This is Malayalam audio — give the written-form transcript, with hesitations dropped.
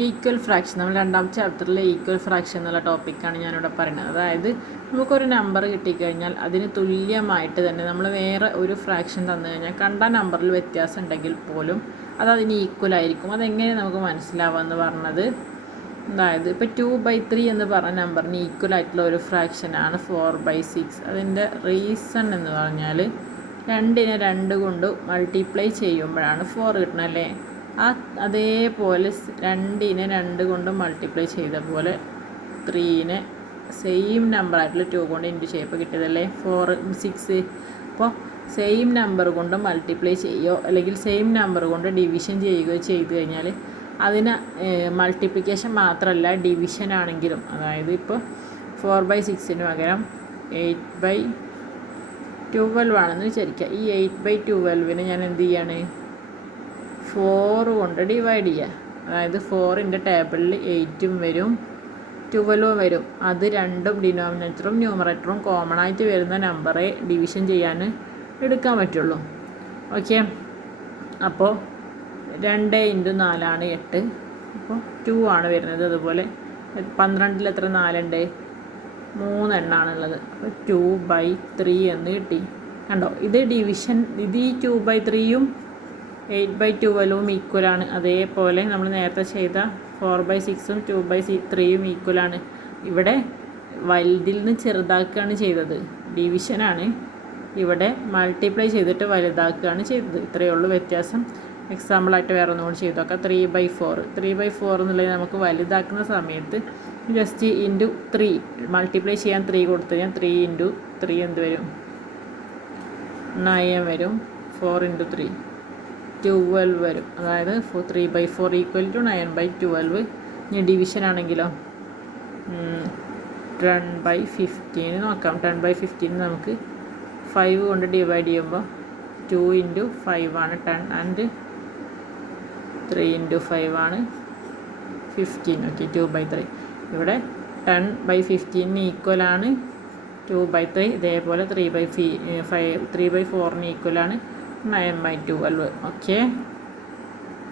ഈക്വൽ ഫ്രാക്ഷൻ, നമ്മൾ രണ്ടാമത്തെ ചാപ്റ്ററിലെ ഈക്വൽ ഫ്രാക്ഷൻ എന്നുള്ള ടോപ്പിക്കാണ് ഞാനിവിടെ പറയുന്നത്. അതായത് നമുക്കൊരു നമ്പർ കിട്ടിക്കഴിഞ്ഞാൽ അതിന് തുല്യമായിട്ട് തന്നെ നമ്മൾ വേറെ ഒരു ഫ്രാക്ഷൻ തന്നു കഴിഞ്ഞാൽ കണ്ട നമ്പറിൽ വ്യത്യാസം ഉണ്ടെങ്കിൽ പോലും അത് അതിന് ഈക്വൽ ആയിരിക്കും. അതെങ്ങനെ നമുക്ക് മനസ്സിലാവാമെന്ന് പറഞ്ഞത്, അതായത് ഇപ്പോൾ 2/3 എന്ന് പറഞ്ഞ നമ്പറിന് ഈക്വൽ ആയിട്ടുള്ള ഒരു ഫ്രാക്ഷനാണ് 4/6. അതിൻ്റെ റീസൺ എന്ന് പറഞ്ഞാൽ 2നെ 2 കൊണ്ട് മൾട്ടിപ്ലൈ ചെയ്യുമ്പോഴാണ് 4 കിട്ടുന്നത് അല്ലേ. അതേപോലെ 2നെ 2 കൊണ്ട് മൾട്ടിപ്ലൈ ചെയ്ത പോലെ 3നെ സെയിം നമ്പറായിട്ടുള്ള 2 കൊണ്ട് ഇൻറ്റു ചെയ്യുമ്പോൾ കിട്ടിയതല്ലേ 4 6. അപ്പോൾ സെയിം നമ്പർ കൊണ്ട് മൾട്ടിപ്ലൈ ചെയ്യുകയോ അല്ലെങ്കിൽ സെയിം നമ്പർ കൊണ്ട് ഡിവിഷൻ ചെയ്യുകയോ ചെയ്തു കഴിഞ്ഞാൽ അതിന് മൾട്ടിപ്ലിക്കേഷൻ മാത്രമല്ല ഡിവിഷൻ ആണെങ്കിലും, അതായത് ഇപ്പോൾ 4/6 പകരം 8/12 ആണെന്ന് വിചാരിക്കുക. ഈ 8/12 ഞാൻ എന്ത് ചെയ്യാണ്, 4 കൊണ്ട് ഡിവൈഡ് ചെയ്യുക. അതായത് 4ൻ്റെ ടേബിളിൽ 8ഉം വരും 12ഉം വരും. അത് രണ്ടും ഡിനോമിനേറ്ററും ന്യൂമറേറ്ററും കോമൺ ആയിട്ട് വരുന്ന നമ്പറെ ഡിവിഷൻ ചെയ്യാൻ എടുക്കാൻ പറ്റുള്ളൂ. ഓക്കെ, അപ്പോൾ 2 × 4 ആണ് 8. അപ്പോൾ 2 ആണ് വരുന്നത്. അതുപോലെ 12ൽ എത്ര 4 ഉണ്ട്, 3 എണ്ണാണുള്ളത്. അപ്പോൾ 2/3 എന്ന് കിട്ടി. കണ്ടോ, ഇത് ഡിവിഷൻ. ഇത് ഈ 2/3യും 8/12ഉം ഈക്വലാണ്. അതേപോലെ നമ്മൾ നേരത്തെ ചെയ്ത 4/6ഉം 2/3യും ഈക്വലാണ്. ഇവിടെ വലുതിൽ നിന്ന് ചെറുതാക്കുകയാണ് ചെയ്തത്, ഡിവിഷനാണ്. ഇവിടെ മൾട്ടിപ്ലൈ ചെയ്തിട്ട് വലുതാക്കുകയാണ് ചെയ്തത്. ഇത്രയേ ഉള്ളൂ വ്യത്യാസം. എക്സാമ്പിളായിട്ട് വേറെ ഒന്നുകൂടി ചെയ്ത് നോക്കാം. 3/4 എന്നുള്ളത് നമുക്ക് വലുതാക്കുന്ന സമയത്ത് ജസ്റ്റ് ഇൻറ്റു 3 മൾട്ടിപ്ലൈ ചെയ്യാൻ 3 കൊടുത്തു കഴിഞ്ഞാൽ 3 × 3 എന്ത് വരും, 9 വരും. 4 × 3 12 വരും. അതായത് 3/4 = 9/12. ഇനി ഡിവിഷൻ ആണെങ്കിലോ 10/15 നോക്കാം. 10/15 നമുക്ക് 5 കൊണ്ട് ഡിവൈഡ് ചെയ്യുമ്പോൾ 2 × 5 ആണ് 10 ആൻഡ് 3 × 5 ആണ് 15. ഓക്കെ, 2/3. ഇവിടെ 10/15 ഈക്വലാണ് 2/3. ഇതേപോലെ 3/4 ഈക്വലാണ് 9/12. ഓക്കെ.